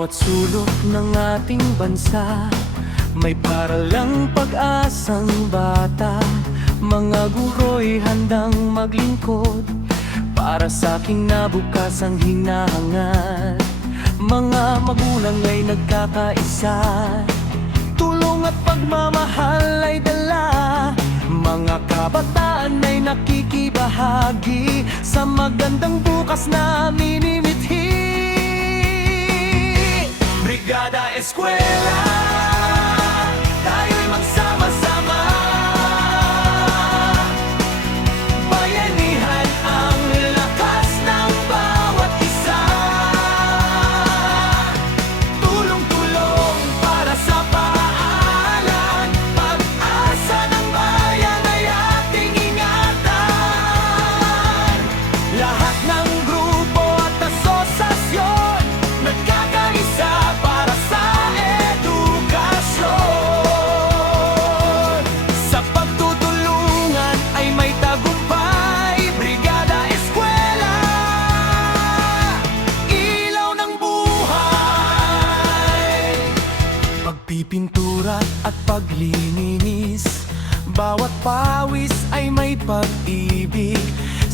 bawat sulok ng ating bansa may paralang pag-asang bata. Mga guro'y handang maglingkod para sa aking nabukasang hinahangad. Mga magulang ay nagkakaisa, tulong at pagmamahal ay dala. Mga kabataan ay nakikibahagi sa magandang bukas na minimithi. Brigada Eskwela, tayo'y magsama-sama. Bayanihan ang lakas ng bawat isa. Tulong-tulong para sa paalan, pag-asa ng bayan ay ating ingatan. Lahat ng grupo at asosasyon nagkakaisa para sa edukasyon. Sa pagtutulungan ay may tagumpay. Brigada Eskwela, ilaw ng buhay. Pagpipintura at paglilinis, bawat pawis ay may pag-ibig.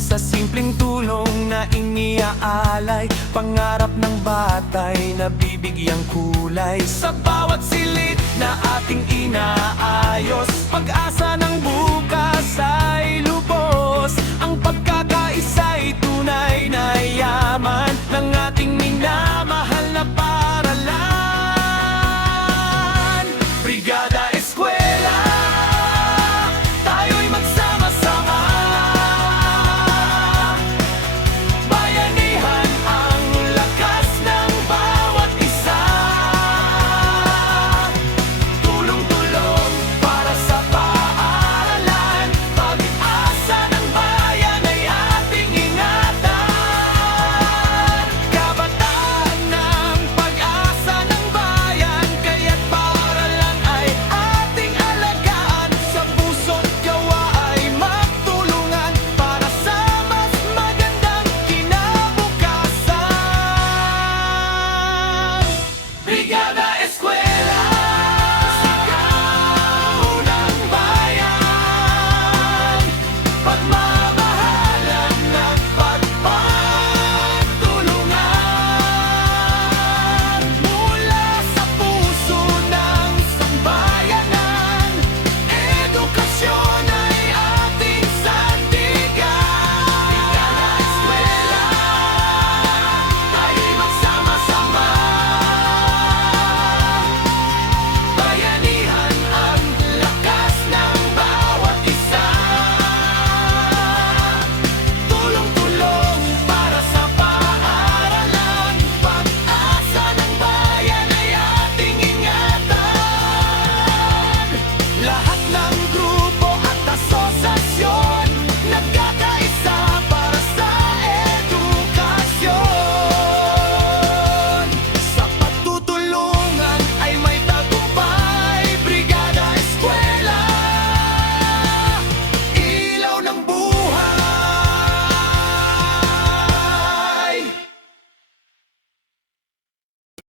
Sa simpleng tulong na iniaalay, pangarap ng batay na bibigyang kulay. Sa bawat silid na ating inaayos, pag-asa ng bukas ay lubos. Ang pagkakaisa'y tunay na yaman ng